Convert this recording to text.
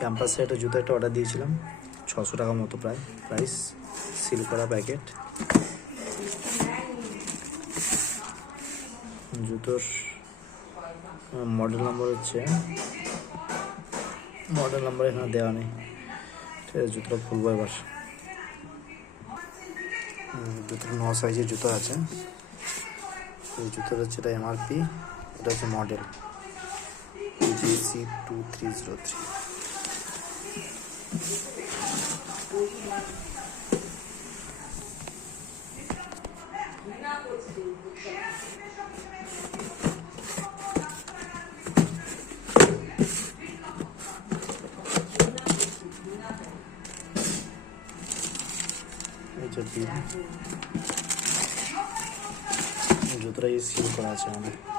ক্যাম্পাসে একটা জুতো একটা অর্ডার দিয়েছিলাম, 600 টাকা মতো প্রাইস, সিল করা প্যাকেট। জুতোর মডেল নাম্বার এখানে দেওয়া নেই। ঠিক আছে, জুতোটা খুলবো এবার। জুতোর 9 সাইজের জুতো আছে। এই জুতোর হচ্ছে এটা এমআরপি, এটা হচ্ছে মডেল GC2303। জুতোটা সিল করা আছে আমাদের।